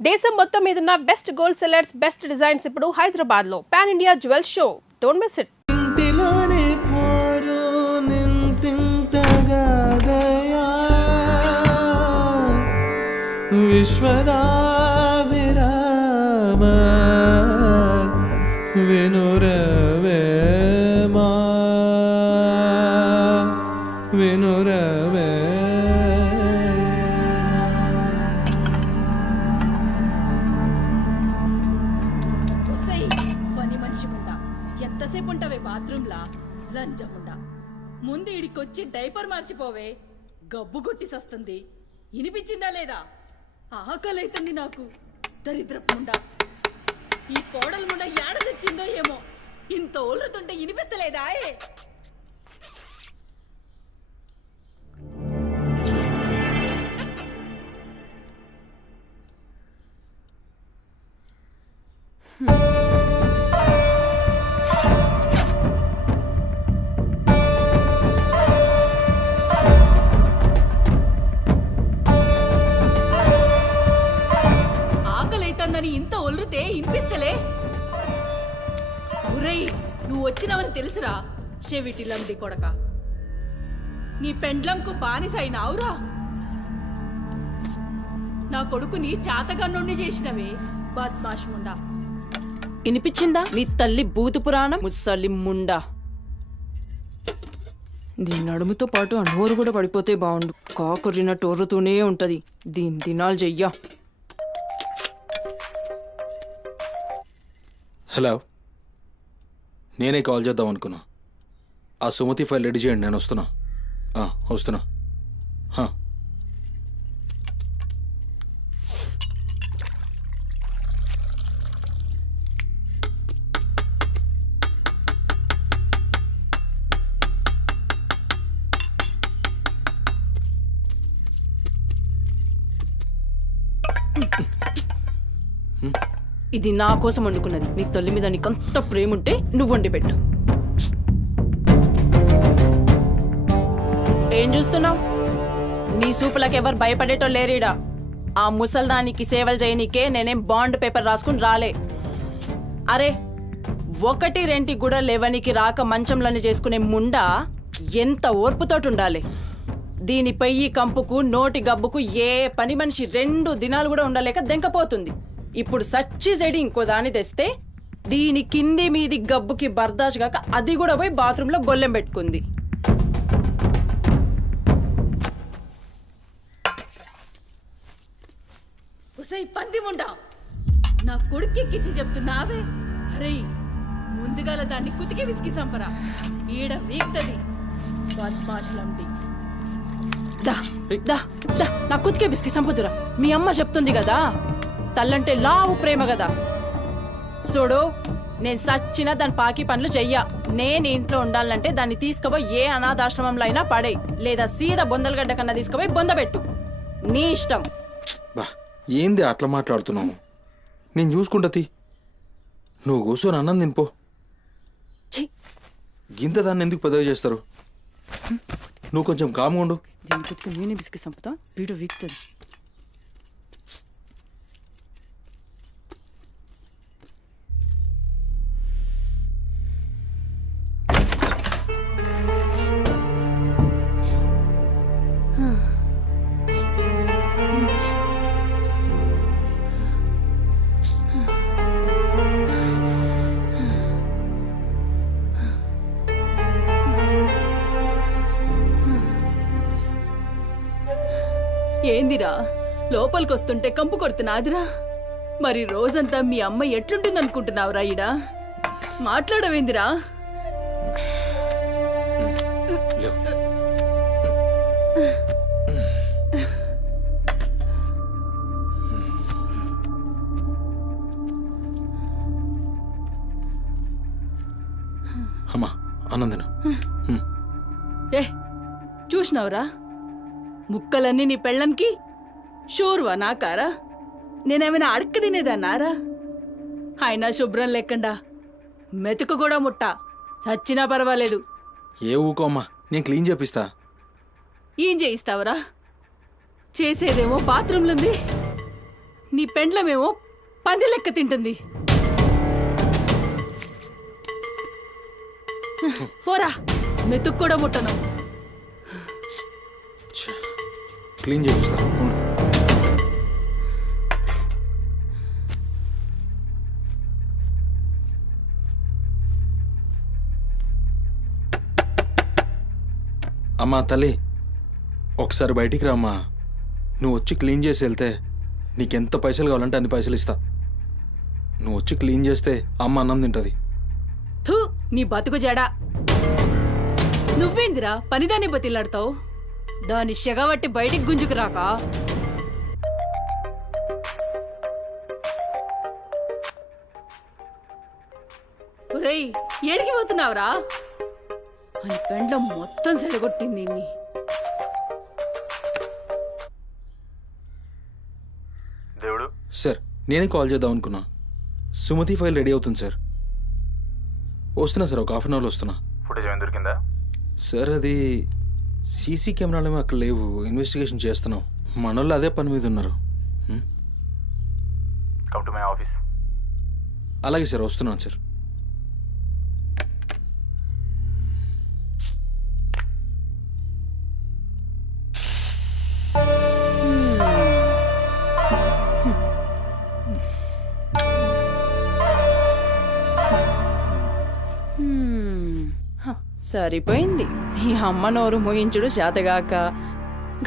దేశం మొత్తం మీదున్న best gold sellers best designs ఇప్పుడు హైదరాబాద్ లో pan India jewel show. Don't miss it. ఇంటిలోనే పోరు నింతింతగాదయా విశ్వదా విరామ వినురవేమా వినురవే పని మనిషి ముండా ఎంతసేపు ఉంటావే బాత్రూంలా లంజముండా ముందు ఇడికొచ్చి డైపర్ మార్చిపోవే గబ్బు కొట్టి సస్తుంది వినిపించిందా లేదా ఆకలైతుంది నాకు దరిద్రపుండా ఈ కోడలు ముండా ఏడ తెచ్చిందో ఏమో ఇంత ఓలుతుంటే వినిపిస్తలేదా ఆకలైతుందని ఇంత ఒల్లుతే వినిపిస్తలే. ఒరేయ్ నువ్వు వచ్చినవని తెలుసురా చెవిటిలండి కొడక. నీ పెండ్లంకు బానిసైనావురా. నా కొడుకుని చాతగన్నుణ్ణి చేసినవే బద్మాష్ ముండా. వినిపించిందా నీ తల్లి భూత పురాణం ముసలి ముండా. దీని నడుముతో పాటు ఆ నోరు కూడా పడిపోతే బాగుండు. కాకురినట్టు ఒర్రుతూనే ఉంటది. దీని దినాలు చెయ్యా. హలో, నేనే కాల్ చేద్దాం అనుకున్నా. ఆ సుమతి ఫైల్ రెడీ చేయండి, నేను వస్తున్నా. వస్తున్నా. ఇది నా కోసం వండుకున్నది. నీ తల్లి మీద నీకంత ప్రేమ ఉంటే నువ్వు వండి పెట్టు. ఏం చూస్తున్నావు? నీ సూపులకు ఎవరు భయపడేటో లేరీడా. ఆ ముసల్దానికి సేవలు చేయనీకే నేనేం బాండ్ పేపర్ రాసుకుని రాలే. అరే, 1-2 కూడా లేవనికి రాక మంచంలోనే చేసుకునే ముండా ఎంత ఓర్పుతోటి ఉండాలి. దీని పెయ్యి కంపుకు నోటి గబ్బుకు ఏ పని మనిషి 2 దినాలు కూడా ఉండలేక దెంకపోతుంది. ఇప్పుడు సచ్చి చెడి ఇంకో దాన్ని తెస్తే దీని కింది మీది గబ్బుకి బర్దాష్ కాక అది కూడా పోయి బాత్రూంలో గొల్లెం పెట్టుకుంది. ఉసై పంది ముండా, నా కొడుకెక్కిచ్చి చెప్తున్నావే. అరే ముందుగాల దాన్ని కుతికి విసికి సంపరా. ఈడ వీక్తది బద్మాష్లండి. దా దా దా నా కుతికే బిస్కి సంపదురా. మీ అమ్మ చెప్తుంది కదా, తల్లంటే లావు ప్రేమ కదా. చూడు, నేను సచ్చిన దాని పాకి పనులు చెయ్యా. నేను ఇంట్లో ఉండాలంటే దాన్ని తీసుకుపోయి ఏ అనాథాశ్రమంలో అయినా పడేయి, లేదా సీదా బొందలగడ్డ కన్నా తీసుకుపోయి బొందబెట్టు. నీ ఇష్టం. బా, ఏంది అట్లా మాట్లాడుతున్నావు? నేను చూసుకుంటా తీ. నువ్వు కూర్చొని అన్నం తినిపో. గింత దాన్ని ఎందుకు పెద్దగా చేస్తారు? నువ్వు కొంచెం కామ్గా ఉండు. దీని కుతికి నేనే బిస్కి సంపుతా, వీడు వీక్తుంది. ఏందిరా లోపలికొస్తుంటే కంపు కొడుతున్నాదిరా. మరి రోజంతా మీ అమ్మ ఎట్లుంటుందనుకుంటున్నావురా? ఈడా మాట్లాడవేందిరా? అమ్మా, అన్నం తిను. ఏ చూసినావురా, ముక్కలన్నీ నీ పెళ్ళన్కి షూర్వా నాకారా? నేనేమైనా అడక్క తినేదన్నారా? అయినా శుభ్రం లేకుండా మెతుకు కూడా ముట్ట చచ్చినా పర్వాలేదు. ఏ ఊకోమ్మా, నేను క్లీన్ చేపిస్తా. ఏం చేయిస్తావురా? చేసేదేమో బాత్రూంలుంది, నీ పెండ్లమేమో పంది లెక్క తింటుంది. పోరా, మెతుకు కూడా ముట్టను. క్లీన్ చేపిస్తా ఉండు. అమ్మా తల్లి, ఒకసారి బయటికి రామ్మా. నువ్వు వచ్చి క్లీన్ చేసి వెళ్తే నీకెంత పైసలు కావాలంటే అన్ని పైసలు ఇస్తా. నువ్వు వచ్చి క్లీన్ చేస్తే అమ్మ అన్నం తింటుంది. థూ, నీ బతుకు జడా. నువ్వేందిరా పనిదాన్ని బతిలాడతావు? దాని షెగబట్టి బయటికి గుంజుకు రాక. ఒరేయ్, ఏడికి పోతున్నావురా? అని పెండ్లం మొత్తం సెడగొట్టింది ఇన్ని. దేవుడు సార్, నేనే కాల్ చేద్దాం అనుకున్నా. సుమతి ఫైల్ రెడీ అవుతుంది సార్. వస్తున్నా సార్, ఒక హాఫ్ అన్ అవర్లో వస్తున్నా. ఫుటేజ్ ఏమైనా దొరికిందా? సార్, అది సీసీ కెమెరాలు ఏమో అక్కడ లేవు. ఇన్వెస్టిగేషన్ చేస్తున్నాం. మనోళ్ళు అదే పని మీద ఉన్నారు. Come to my office. అలాగే సార్, వస్తున్నాను సార్. సరిపోయింది. ఈ అమ్మ నోరు ముగించుడు చేతగాక,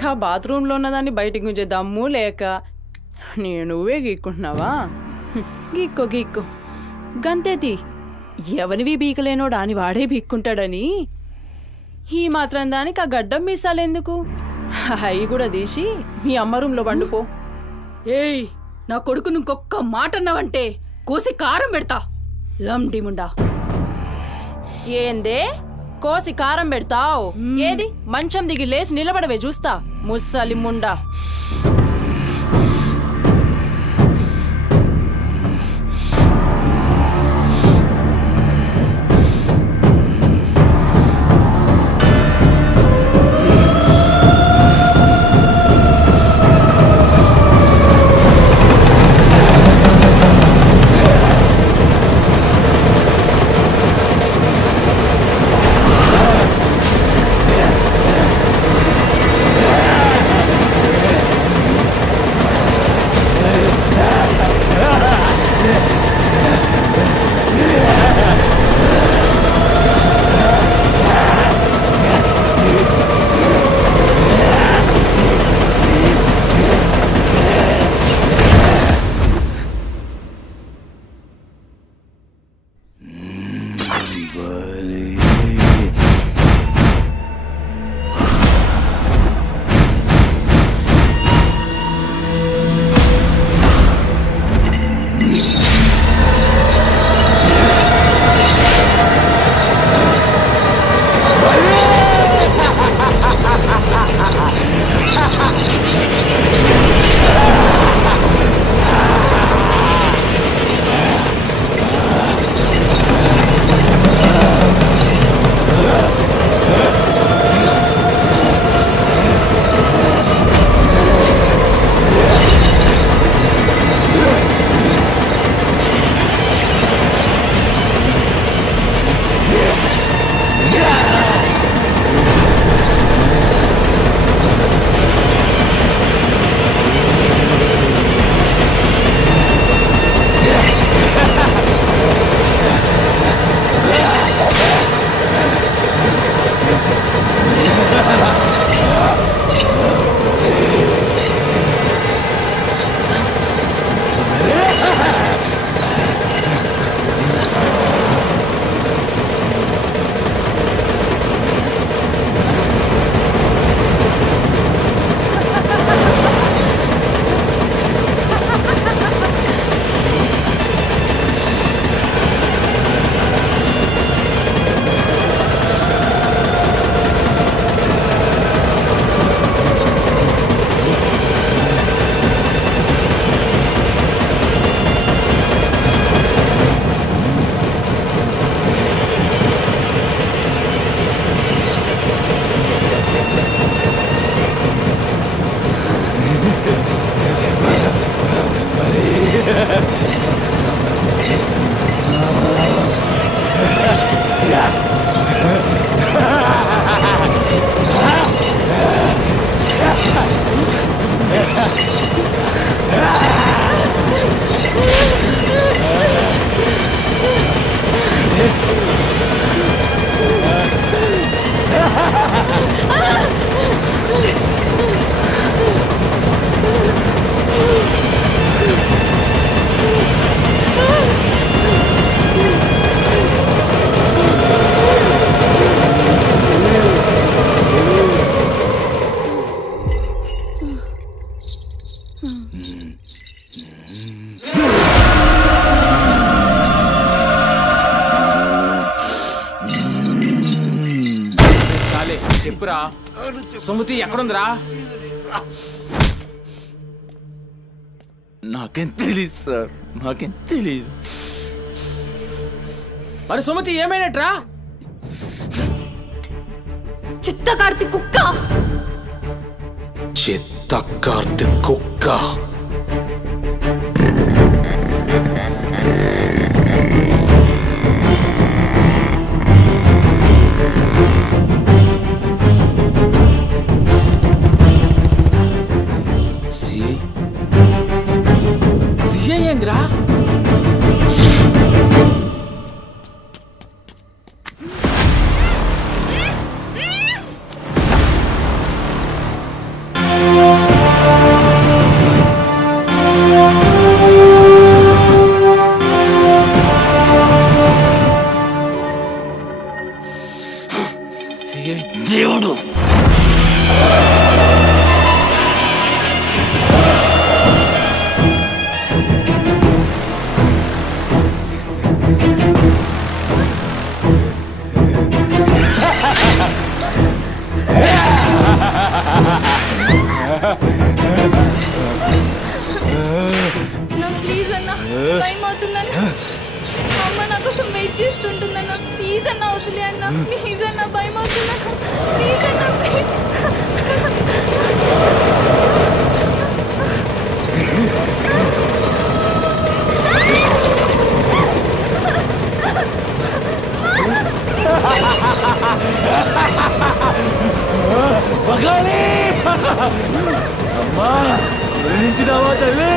గా బాత్రూంలో ఉన్నదాన్ని బయటికి గుంజే దమ్ము లేక నువ్వే గీక్కుంటున్నావా? గీక్కో గీక్కో, గంతేతి. ఎవరివి బీకలేనోడా అని వాడే బీక్కుంటాడని ఈ మాత్రం దానికి ఆ గడ్డం మీసాలెందుకు? అవి కూడా తీసి మీ అమ్మ రూంలో వండుకో. ఏయ్, నా కొడుకు ఇంకొక్క మాట అన్నావంటే కోసి కారం పెడతా. లండిముండా. ఏందే కోసి కారం పెడతావు? ఏది మంచం దిగి లేచి నిలబడవే చూస్తా, ముస్సలి ముండా. చెప్పురా సుమతి ఎక్కడుందిరా? నాకేం తెలీదు సార్, నాకేం తెలీదు. మరి సుమతి ఏమైనట్రా? చిత్త కార్తీక్ కుక్క చిత్త కార్తిక్ కుక్క. సిఐ ఏందిరా? దేవుడు నా ప్లీజ్ అన్న, టైం అవుతుందన్న. అమ్మ నా కోసం వెయిట్ చేస్తుంటుందన్న. ప్లీజ్ అన్న వదిలే అన్న, ప్లీజ్ అన్న, భయం అవుతుందన్న. ప్లీజ్ అన్న, ప్లీజ్. భగాలి అమ్మా గురించినావా తల్లి?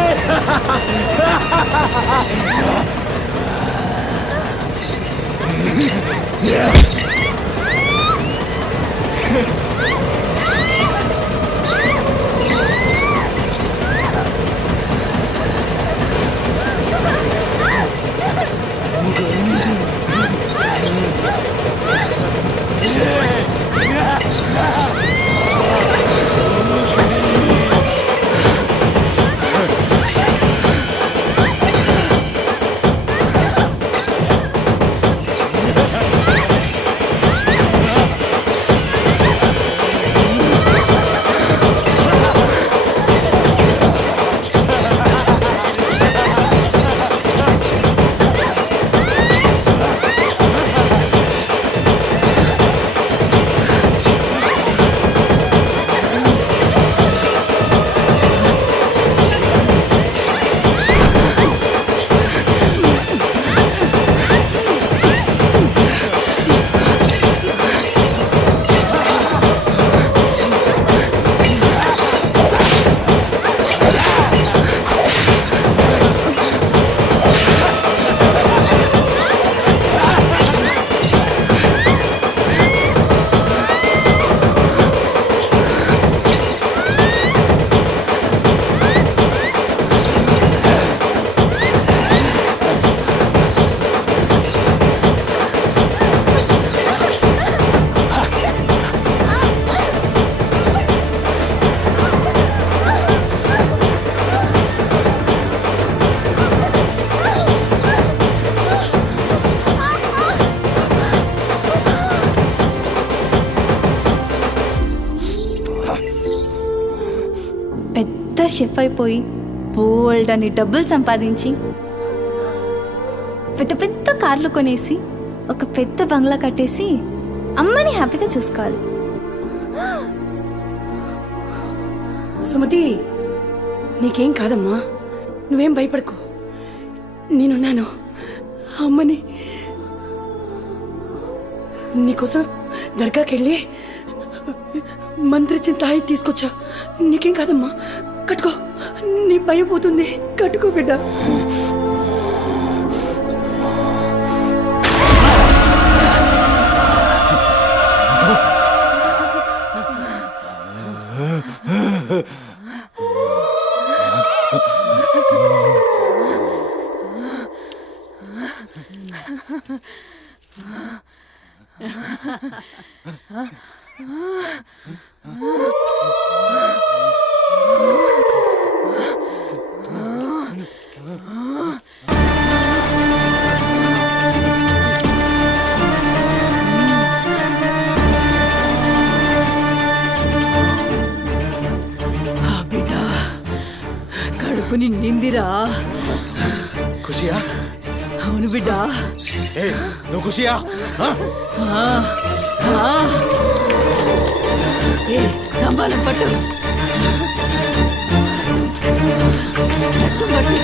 షెఫ్ అయిపోయి బోల్డ్ అని డబ్బులు సంపాదించి పెద్ద పెద్ద కార్లు కొనేసి ఒక పెద్ద బంగ్లా కట్టేసి అమ్మని హ్యాపీగా చూసుకోవాలి. సుమతి, నీకేం కాదమ్మా, నువ్వేం భయపడకు. నేనున్నాను. అమ్మని నీకోసం దర్గాకెళ్ళి మంత్రిచ్చిన తాయి తీసుకొచ్చా. నీకేం కాదమ్మా, కట్టుకో. నీ భయం పోతుంది. కట్టుకో బిడ్డ. బిడ్డ కడుపు నిందిరా. ఖుషియా? అవును బిడ్డ. ఏ నువ్వు ఖుషియా? ఏ తంబాలం పట్టు. పట్టు.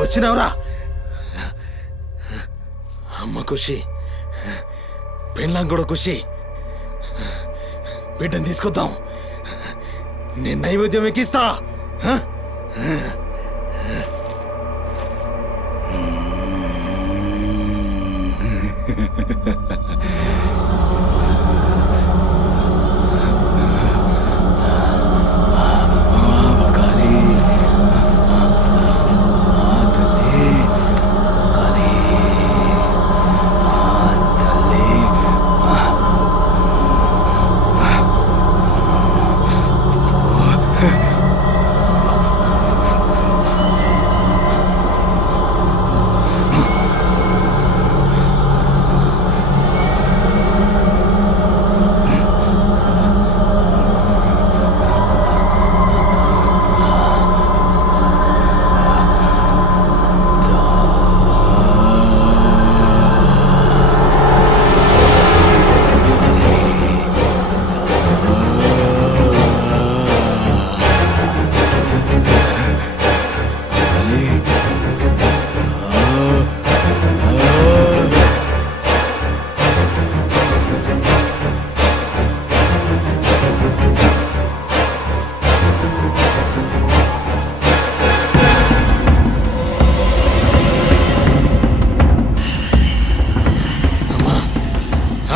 వచ్చినావురా? అమ్మ ఖుషి, పెళ్ళాం కూడా ఖుషి. బిడ్డను తీసుకొద్దాం. నేను నైవేద్యం ఎక్కిస్తా.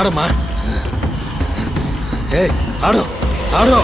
ఆడమ్మా. ఏ ఆడు ఆడు.